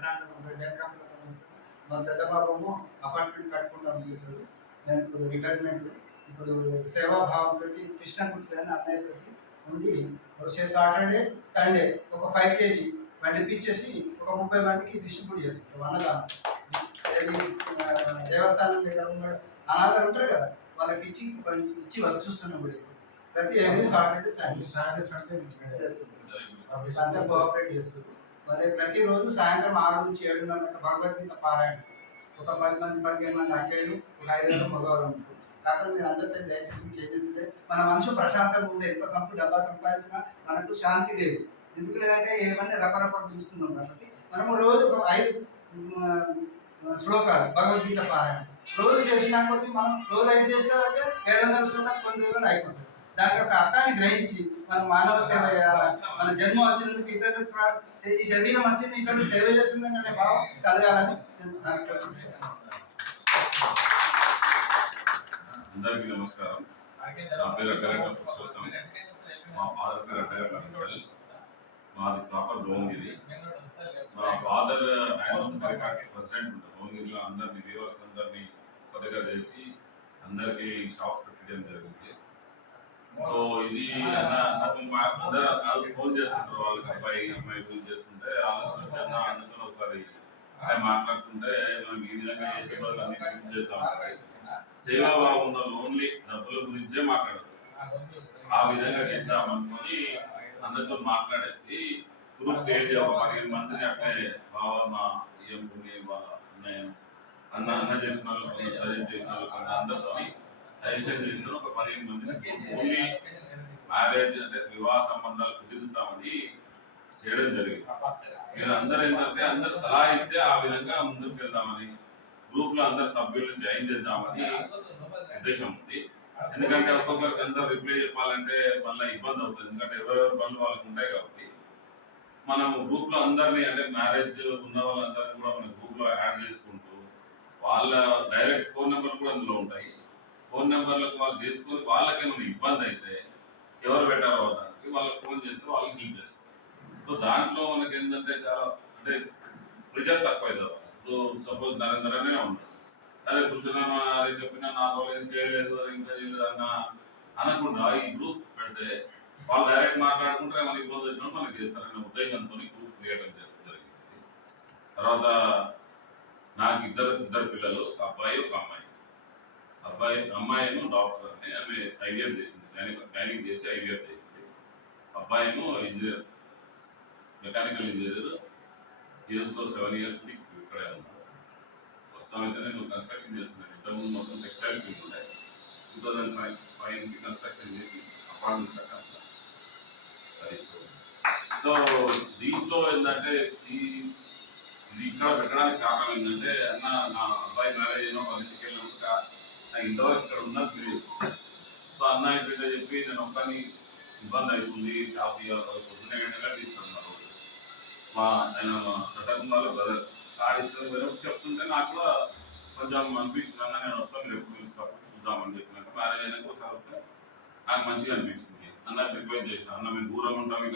అట్లాంటి డేకాంలో పనిచేస్తాను. మా పెద్ద బాబేమో అపార్ట్మెంట్ కట్టుకుంటా ఉంటాడు. నేను ఇప్పుడు రిటైర్మెంట్. ఇప్పుడు సేవాభావంతో కృష్ణకుట్టి అని అన్నయ్యతోటి ఉండి వచ్చే సాటర్డే సండే ఒక 5 కేజీ వండిపించేసి ఒక 30 మందికి డిస్ట్రిబ్యూట్ చేస్తుంటాం అన్నదానం. దేవస్థానం దగ్గర ఉన్నాడు అనాథలు ఉంటారు కదా, వాళ్ళకి ఇచ్చి చూస్తున్నాం ఇప్పుడు ప్రతి ఎవ్రీ సాటర్డే సండే అంతా కోఆపరేట్ చేస్తుంది. మరి ప్రతిరోజు సాయంత్రం 6 నుంచి 7:30 దాకా భగవద్గీత పారాయణ. ఒక 10 మంది 15 మంది అక్కలు, ఒక 5 మగవాళ్ళు ఉంటారు. కాకపోతే మీరు అందరితో దయచేసి మీకు ఏం చేస్తుంటే మన మనసు ప్రశాంతంగా ఉండే, ఎంత డబ్బా సంపాదించినా మనకు శాంతి లేదు. ఎందుకు లేదంటే ఏమన్నా రకరకాలు చూస్తున్నాం కాబట్టి మనము రోజు ఒక 5 శ్లోకాలు భగవద్గీత పారాయణ రోజు చేసినా కొద్ది మనం రోజు 5 చేసినామంటే 700 శ్లోకాలు కొన్ని రోజులు అయిపోతుంది. దాని యొక్క అర్థాన్ని గ్రహించి మనం మానవ సేవ చేయాలి. మన జన్మ వచ్చినందుకు ఇతరులకు ఈ శరీరం వచ్చింది ఇతరులు సేవ చేస్తుందని అనే భావం కలగాలని అందరికీ నమస్కారం. నా పేరు కరెక్టర్ పురుషోత్తం. మా ఫాదర్ పేరు అడ్డగట్ల. మాది ప్రాపర్ భువనగిరి. మా ఫాదర్ ప్రెసిడెంట్ భువనగిరిలో అందరినీ వ్యూవర్స్ అందరినీ కొత్తగా చేసి అందరికీ షాప్ పెట్టడం జరిగింది. సో ఇది అందరూ ఫోన్ చేస్తుంటారు, వాళ్ళకి అబ్బాయి అమ్మాయి ఫోన్ చేస్తుంటే ఆలోచన అన్నతో ఒకసారి మాట్లాడుతుంటే మనం ఈ విధంగా చేసే వాళ్ళు అన్ని గురించి చేస్తూ ఉంటారు. సేవాభావం ఉన్న ఓన్లీ డబ్బుల గురించే మాట్లాడతారు. ఆ విధంగా చేద్దామనుకొని అందరితో మాట్లాడేసి గ్రూప్ క్రియేట్ ఒక 15 మందిని అట్లే బావమ్మ ఏం కొన్ని అన్న చెప్పిన వాళ్ళు సజెస్ట్ చేసిన వాళ్ళు అందరితో సజెషన్ చేసిన ఒక 15 మందిని ఓన్లీ మ్యారేజ్ అంటే వివాహ సంబంధాలు కుదురుతామని చేయడం జరిగింది. మీరు అందరూ ఏంటంటే అందరు సలహా ఇస్తే ఆ విధంగా ముందుకు వెళ్దామని గ్రూప్ లో అందరు సభ్యులను జాయిన్ చేద్దామని ఉద్దేశం ఉంది. ఎందుకంటే ఒక్కొక్కరికి అందరూ రిప్లై చెప్పాలంటే మళ్ళీ ఇబ్బంది అవుతుంది. ఎందుకంటే ఎవరెవరి పనులు వాళ్ళకు ఉంటాయి కాబట్టి మనం గ్రూప్ లో అందరినీ అంటే మ్యారేజ్ ఉన్న వాళ్ళందరినీ కూడా మన గ్రూప్ లో యాడ్ చేసుకుంటూ వాళ్ళ డైరెక్ట్ ఫోన్ నెంబర్లు కూడా అందులో ఉంటాయి. ఫోన్ నెంబర్లకు వాళ్ళు చేసుకుని వాళ్ళకేమైనా ఇబ్బంది అయితే ఎవరు పెట్టారో దానికి వాళ్ళకి ఫోన్ చేస్తే వాళ్ళకి హెల్ప్ చేస్తారు. సో దాంట్లో మనకి ఏంటంటే చాలా అంటే ప్రెజర్ తక్కువ అవుతుంది. సో సపోజ్ నరేంద్రనే ఉంది, అదే కృష్ణ చెప్పినా నాకు ఏం చేయలేదు ఇంకా చేయలేదు అనకుండా ఈ గ్రూప్ పెడితే వాళ్ళు డైరెక్ట్ మాట్లాడుకుంటే మనకి ఇబ్బంది వచ్చినప్పుడు మనకి చేస్తారనే ఉద్దేశంతో గ్రూప్ క్రియేట్ జరిగింది. తర్వాత నాకు ఇద్దరు పిల్లలు, ఒక అబ్బాయి ఒక అమ్మాయి. అమ్మాయేమో డాక్టర్ అని ఆమె ఐవీఎఫ్ చేసింది, గైనిక్ చేసి ఐవీఎఫ్ చేసింది. అబ్బాయేమో ఇంజనీర్, మెకానికల్ ఇంజనీర్. యూఎస్లో 7 years ఇక్కడే ఉన్నాడు. ప్రస్తుతం అయితే నేను కన్స్ట్రక్షన్ చేస్తున్నాను. ఇంతకుముందు మొత్తం టెక్స్టైల్ ఫీల్డ్ ఉండే 2005 కన్స్ట్రక్షన్ చేసి అపార్ట్మెంట్ కట్టాను. సో దీంట్లో ఏంటంటే ఇది ఇక్కడ పెట్టడానికి కారణం ఏంటంటే అన్న నా అబ్బాయి మ్యారేజ్ అయినా వాళ్ళ ఇంటికి వెళ్ళినప్పుడు నాకు ఇంతవరకు ఇక్కడ ఉన్నది తెలియదు. సో అన్న ఇంటిలో చెప్పి నేను ఒక్కని ఇబ్బంది అవుతుంది, షాప్ పొద్దున్న 7 గంటలకు తీసుకున్నాను. ఆయన మా చట్టకుండాలో బ్రదర్ ఇష్టం చెప్తుంటే నాకు కూడా కొంచెం అనిపించింది. అన్న నేను వస్తాను, మీరు ఎప్పుడు చూద్దామని చెప్పినాక మ్యారేజ్ అయినాక ఒకసారి వస్తే నాకు మంచిగా అనిపించింది. అన్నకు రిక్వెస్ట్ చేసిన, అన్న మేము దూరం ఉంటాం,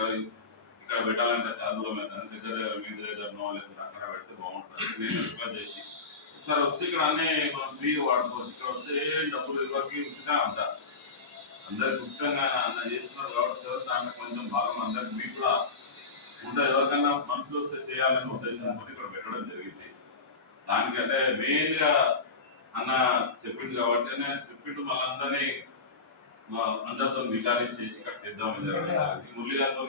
ఇక్కడ పెట్టాలంటే చాలా దూరం అవుతుంది, దగ్గర మీ దగ్గరనో లేకపోతే అక్కడ పెడితే బాగుంటుంది. నేను రిక్వెస్ట్ చేసి ఒకసారి వస్తే ఇక్కడ అన్నీ మనం ఫ్రీ వాడుకోవచ్చు. ఇక్కడ వస్తే డబ్బులు ఇవ్వకి ఉంచినా అంతా అందరికి ముఖ్యంగా అన్న చేస్తున్నారు కాబట్టి దాంట్లో కొంచెం భాగం అందరికి మీకు కూడా ఉంటుంది. ఎవరికైనా మనసులో వస్తే చేయాలని ఉద్దేశంతో ఇక్కడ పెట్టడం జరిగింది. దానికంటే మెయిన్గా అన్న చెప్పిండు కాబట్టి చెప్పిండు మళ్ళీ అందరితో విచారించేసి ఇక్కడ చేద్దామని జరగడం. మురళి గారితో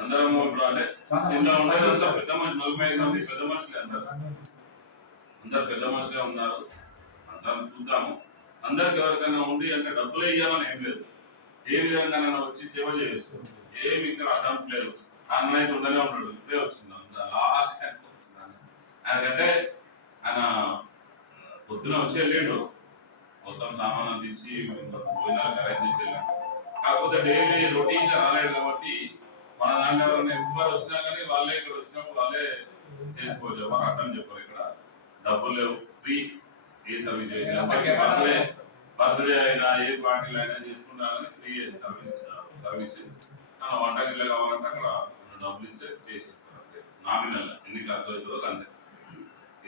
అందరం ఇప్పుడు అంటే దీనిలో ఉండేది పెద్ద మనిషి 45 మంది పెద్ద మనుషులే, అందరు పెద్ద మనుషులే ఉన్నారు. అందరం చూద్దాము. అందరికి ఎవరికైనా ఉంది అంటే డబ్బులు వేయాలని ఏం లేదు, ఏ విధంగా నన్ను వచ్చి సేవ చేస్తుంది, ఏమి ఇక్కడ అడ్డం లేదు. అన్న అయితే ఉండనే ఉన్నాడు, ఇప్పుడే వచ్చింది లాస్ట్ ఆయనకంటే ఆయన పొద్దున వచ్చి వెళ్ళాడు, మొత్తం సామాన్ అందించి భోజనాలకు అరేంజ్ చేసి వెళ్ళాడు. కాకపోతే డైలీ రొటీన్గా రాలేడు కాబట్టి మన దాంట్లో ఎవరైనా ఎవ్వరు వచ్చినా కానీ వాళ్ళే ఇక్కడ వచ్చినప్పుడు వాళ్ళే చేసుకోవచ్చు. ఎవరు అడ్డం చెప్పారు. ఇక్కడ డబ్బులు లేవు, ఫ్రీ ఏ సర్వీస్ చేసి బర్త్డే అయినా ఏ పార్టీలు అయినా చేసుకున్నా కానీ ఫ్రీ సర్వీస్. వంటకి ఇట్లా కావాలంటే అక్కడ డబ్బులు ఇస్తే చేసేస్తాం. నామినల్ ఎన్ని ఖర్చు అవుతుందో అంతే.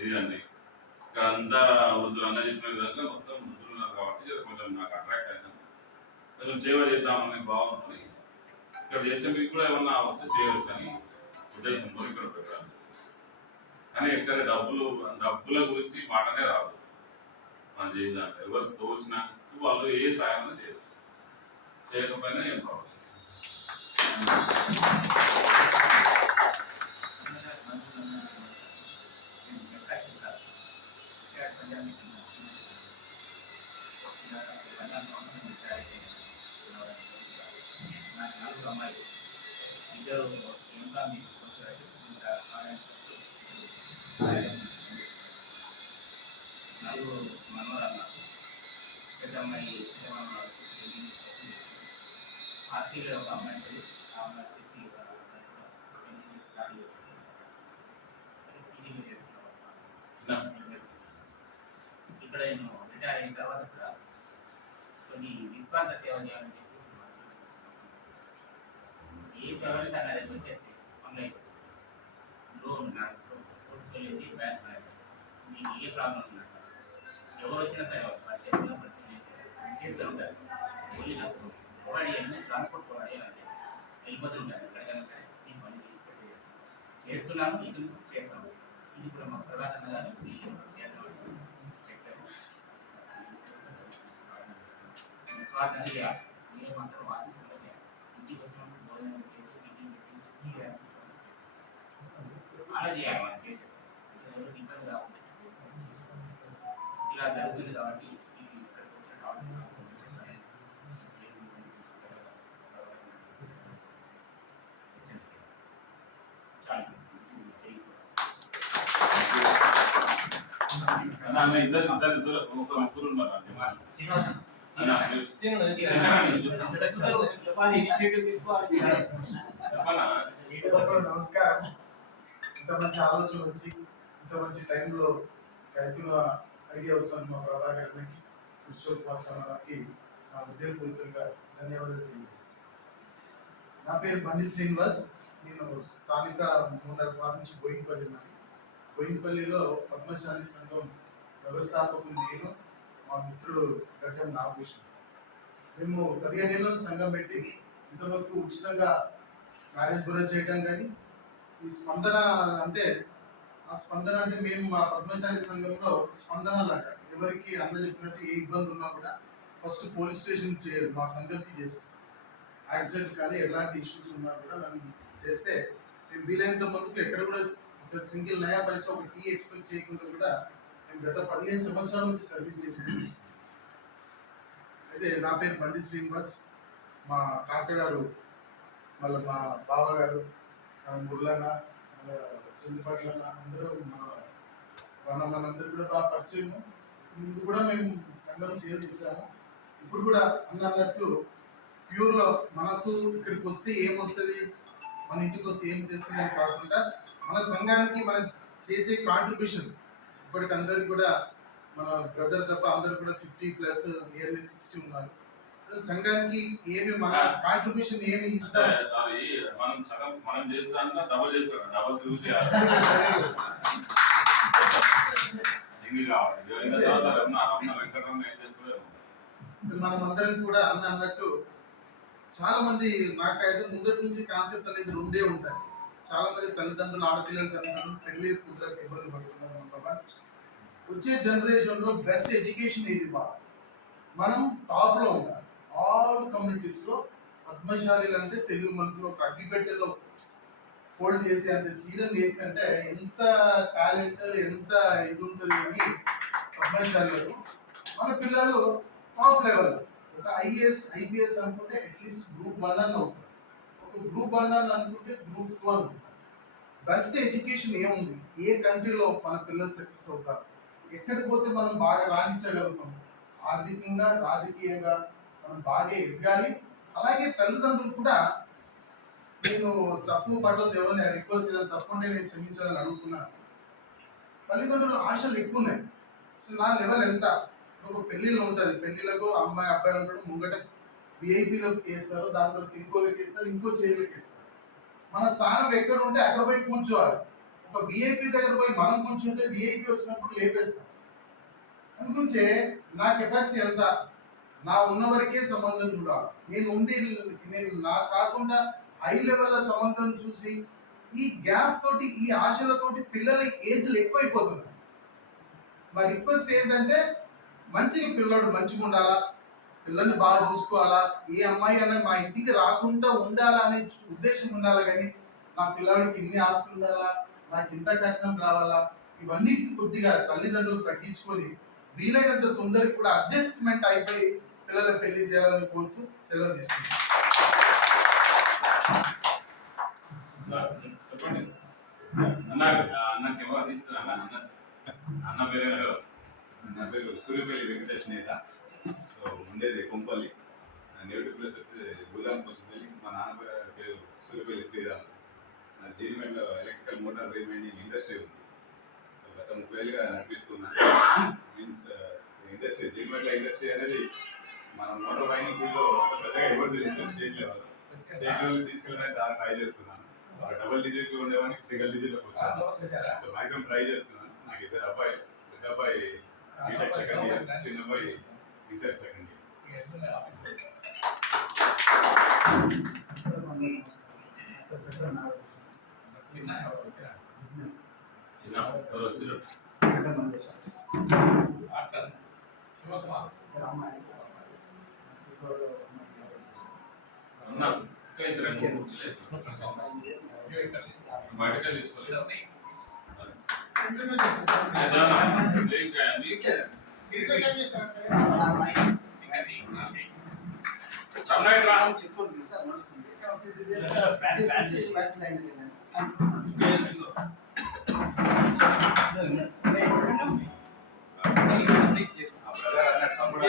ఇది అండి ఇక్కడ అంతా వృద్ధులు అన్న చెప్పిన విధంగా మొత్తం వృద్ధులు ఉన్నారు కాబట్టి ఇది కొంచెం నాకు అట్రాక్ట్ అయింది. కొంచెం సేవ చేద్దామని బాగుంటుంది. ఇక్కడ చేస్తే మీకు కూడా ఏమన్నా వస్తే చేయవచ్చు అని ఉద్దేశంతో ఇక్కడ పెట్టాను. కానీ ఇక్కడ డబ్బుల గురించి మాటనే రాదు. మనం చేయాలంటే ఎవరికి తోచిన వాళ్ళు ఏ సాయం చేయొచ్చు, చేయకపోయినా ఏం ప్రాబ్లం. ఇద్దరు నలుగురు మనవరాలు, పెద్ద అమ్మాయి ఆర్టీలో ఒక అమ్మాయి ఉంటుంది. ఆ అమ్మాయి వచ్చేసి స్టార్ట్ చేస్తున్నాం. ఇక్కడ నేను రిటైర్ అయిన తర్వాత ఇక్కడ కొన్ని నిస్వార్థ సేవ చేయాలని చెప్పి ఏ సేవలు సార్ నా దగ్గర వచ్చేసి ఆన్లైన్ లోన్ నాకు పోర్ట్ఫోలియోది బ్యాంక్ మీకు ఏ ప్రాబ్లం ఉన్నా సార్ ఎవరు వచ్చినా సరే చేస్తూ ఉంటారు. ఓన్లీ నాకు ప్రొవైడ్ చేయండి, ట్రాన్స్పోర్ట్ ప్రొవైడ్ చేయాలని చెప్పి వెళ్ళిపోతుంటాను. ఎక్కడికైనా సరే ఈ పని చేస్తున్నాను, ఇది చేస్తాను. ఇది కూడా మా ప్రధానంగా నిస్వార్థంగా ఏ మాత్రం వాసించకుండా ఇంటికి వచ్చినప్పుడు భోజనం చేసి ఇంటికి పెట్టి అలా చేయాలి. మనం చేసేస్తాం ఎవరికి ఇబ్బంది కావాలి. ఇలా జరుగుతుంది కాబట్టి ఇద్దరు ఒక ముగ్గురు ఉన్నారు. నమస్కారం. ఇంత మంచి ఆలోచన వచ్చి ఇంత మంచి టైంలో కలిపిన ఐడియా వస్తుంది మా ప్రభాకర్ గారికి, కృష్ణోత్సవానికి నా హృదయపూర్వకంగా ధన్యవాదాలు తెలియజేస్తాను. నా పేరు బండి శ్రీనివాస్. నేను స్థానిక 3.5 నుంచి బోయినపల్లిలో పద్మశాలి సంఘం వ్యవస్థాపకులు నేను, మా మిత్రుడు గడ్డం నాగభూషణ్. మేము 15 ఏళ్ళ సంఘం పెట్టి ఇంతవరకు ఉచితంగా మ్యారేజ్ కూడా చేయడం కానీ ఈ స్పందన అంటే ఆ స్పందన అంటే మేము మా పద్మశాలి సంఘంలో స్పందన లాగా ఎవరికి అన్న చెప్పినట్టు ఏ ఇబ్బంది ఉన్నా కూడా ఫస్ట్ పోలీస్ స్టేషన్ చేయరు, మా సంఘంకి చేస్తాం. యాక్సిడెంట్ కానీ ఎలాంటి ఇష్యూస్ ఉన్నా కూడా మేము చేస్తే మేము వీలైనంత మనకు ఎక్కడ కూడా ఒక సింగిల్ నయా పైసా ఒక టీ ఎక్స్పెక్ట్ చేయకుండా కూడా మేము గత 15 సంవత్సరాల నుంచి సర్వీస్ చేసి. అయితే నా పేరు బండి శ్రీనివాస్. మా కాకగారు, మళ్ళీ మా బావగారు మురళన్న, చిన్నపట్లన్న అందరూ మనందరూ కూడా బాగా పరిచయము. ముందు కూడా మేము సంఘం చేసాము. ఇప్పుడు కూడా అన్నట్టు ప్యూర్లో మనకు ఇక్కడికి వస్తే ఏమొస్తుంది, మన ఇంటికి వస్తే ఏం చేస్తుంది అని కాకుండా మన సంఘానికి మనం చేసే కాంట్రిబ్యూషన్ ఇప్పటికి అందరికి కూడా మన బ్రదర్ తప్ప అందరు కూడా 50+ నియర్లీ 60 ఉన్నారు. సంఘానికి ఏమి మన కాంట్రిబ్యూషన్ ఏమి ఇస్తాం. సారీ మనం సగం మనం చేస్తాం డబల్ చేస్తాం, డబల్ యూజ్ చేయాలి. మనం అందరం కూడా అన్నట్టు చాలా మంది నాకైతే ముందటి నుంచి కాన్సెప్ట్ అనేది రెండే ఉంటాయి. చాలా మంది తల్లిదండ్రులు, ఆడపిల్లల తల్లిదండ్రులు పెళ్లి కుదరక ఇబ్బంది పడుతున్నారు. బాబా వచ్చే జనరేషన్ లో బెస్ట్ ఎడ్యుకేషన్ ఏది బాగా మనం టాప్ లో ఉండాలి. ఆల్ కమ్యూనిటీస్ లో పద్మశాలీలు అంటే తెలుగు మనకు ఒక అగ్గిపెట్టెలో ఫోల్డ్ చేసి అంత చీరలు వేస్తుంటే ఎంత టాలెంట్ ఎంత ఇది ఉంటుంది అని పద్మశాలీలు. మన పిల్లలు టాప్ లెవెల్ ఒక ఐఏఎస్ ఐపీఎస్ అనుకుంటే అట్లీస్ట్ గ్రూప్ 1 అన్న అవుతారు, ఒక గ్రూప్ 1 అన్న అనుకుంటే గ్రూప్ 2 అనుకుంటారు. బెస్ట్ ఎడ్యుకేషన్ ఏముంది, ఏ కంట్రీలో మన పిల్లలు సక్సెస్ అవుతారు, ఎక్కడికి పోతే మనం బాగా రాణించగలుగుతాం, ఆర్థికంగా రాజకీయంగా మనం బాగా ఎదగాలి. అలాగే తల్లిదండ్రులు కూడా నేను తప్పు పడవద్దు, ఎవరిని రిక్వెస్ట్ చేయాలి, తప్పుంటే నేను క్షమించాలని అడుగుతున్నాను. తల్లిదండ్రులు ఆశలు ఎక్కువ ఉన్నాయి. అసలు నా లెవెల్ ఎంత, ఒక పెళ్లిళ్ళు ఉంటుంది, పెళ్లిళ్ళకు అమ్మాయి అబ్బాయి ఉంటాడు, ముంగట విఐపీలోకి వేస్తారు, దాని తర్వాత ఇంకోలోకి వేస్తారు, ఇంకో చైర్లోకి వేస్తారు. మన స్థానం ఎక్కడ ఉంటే అక్కడ పోయి కూర్చోవాలి. ఒక విఐపి దగ్గర పోయి మనం కూర్చుంటే విఐపి వచ్చినప్పుడు లేపేస్తాం. అందుగురించే నా కెపాసిటీ ఎంత, నా ఉన్న వరకే సంబంధం చూడాలి. నేను నా కాకుండా హై లెవెల్ సంబంధం చూసి ఈ గ్యాప్ తోటి ఈ ఆశలతోటి పిల్లల ఏజ్లు ఎక్కువైపోతున్నాయి. మా రిక్వెస్ట్ ఏంటంటే మంచిగా పిల్లడు మంచిగా ఉండాలా, పిల్లల్ని బాగా చూసుకోవాలా, ఏ అమ్మాయి అన్న మా ఇంటికి రాకుండా ఉండాలా అనే ఉద్దేశం ఉండాలి. కానీ నా పిల్లడికి ఇన్ని ఆస్తులు ఉండాలా, నాకు ఇంత కట్నం రావాలా, ఇవన్నిటికి కొద్దిగా తల్లిదండ్రులు తగ్గించుకొని వీలైనంత తొందరగా కూడా అడ్జస్ట్మెంట్ అయిపోయి పిల్లల పెళ్లి చేయాలని కోరుతూ సెలవు తీసుకుంటాను. చెప్పండి అన్న కెమెరా తీస్తున్నా. అన్న పేరు నా పేరు సూర్యపల్లి వెంకటేష్ నేత. సో ఉండేది కొంపల్లి, నేటివ్ ప్లేస్ వచ్చి గులాం కొంచెంపల్లి. మా నాన్న పేరు సూర్యపల్లి శ్రీరామ్. నా జీడిమెట్లో ఎలక్ట్రికల్ మోటార్ రీమైండింగ్ ఇండస్ట్రీ ఉంది. సో గత 30 ఏళ్ళుగా నడిపిస్తున్నాను. మీన్స్ ఇండస్ట్రీ, జీడిమెట్ల ఇండస్ట్రీ అనేది మన మోటార్ వైండింగ్ ఫీల్డ్లో పెద్దగా ఎవరు తెలియదు. స్టేట్ లెవెల్ తీసుకెళ్ళడానికి చాలా ట్రై చేస్తున్నాను. డబుల్ డిజిట్ ఉండేవానికి సింగిల్ డిజిట్లోకి వచ్చాను. సో మ్యాక్సిమం ట్రై చేస్తున్నాను. నాకు 2 అబ్బాయి, పెద్ద అబ్బాయి బీటెక్ సెకండ్ ఇయర్, చిన్న అబ్బాయి ఇంటర్ సెకండ్ ఇయర్. బయటకే తీసుకోలేదు. తమ్ముడు